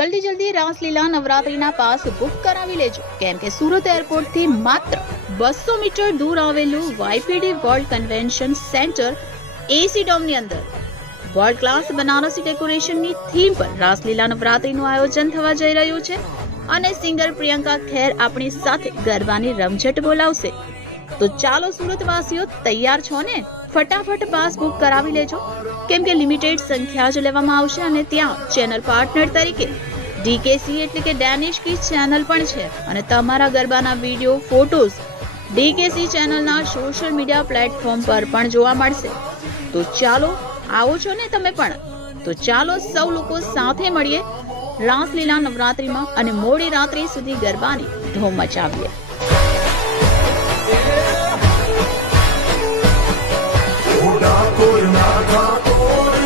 જલ્દી રાસલીલા નવરાત્રીના pass book કરાવી લેજો, કેમ કે સુરત એરપોર્ટથી માત્ર 200 મીટર દૂર આવેલું વાયપીડી વર્લ્ડ કન્વેન્શન સેન્ટર એસી ડોમની અંદર વર્લ્ડ ક્લાસ બનારસી ડેકોરેશનની થીમ પર રાસલીલા નવરાત્રીનું આયોજન થવા જઈ રહ્યું છે અને સિંગર પ્રિયંકા ખેર આપણી સાથે ગરબાની રમઝટ બોલાવશે. તો ચાલો સુરતવાસીઓ, તૈયાર છો ને? ફટાફટ પાસ બુક કરાવી લેજો, કેમ કે લિમિટેડ સંખ્યા જ લેવામાં આવશે અને ત્યાં ચેનલ પાર્ટનર તરીકે ડીકેસી એટલે કે ડેનિશ કી ચેનલ પણ છે અને તમારા ગરબાના વિડીયો, ફોટોઝ ડીકેસી ચેનલના સોશિયલ મીડિયા પ્લેટફોર્મ પર પણ જોવા મળશે. તો ચાલો, આવો છો ને તમે પણ? તો ચાલો સૌ લોકો સાથે મળીએ રાસલીલા નવરાત્રીમાં અને મોડી રાત્રિ સુધી ગરબાની ધૂમ મચાવીએ. Koyna koyna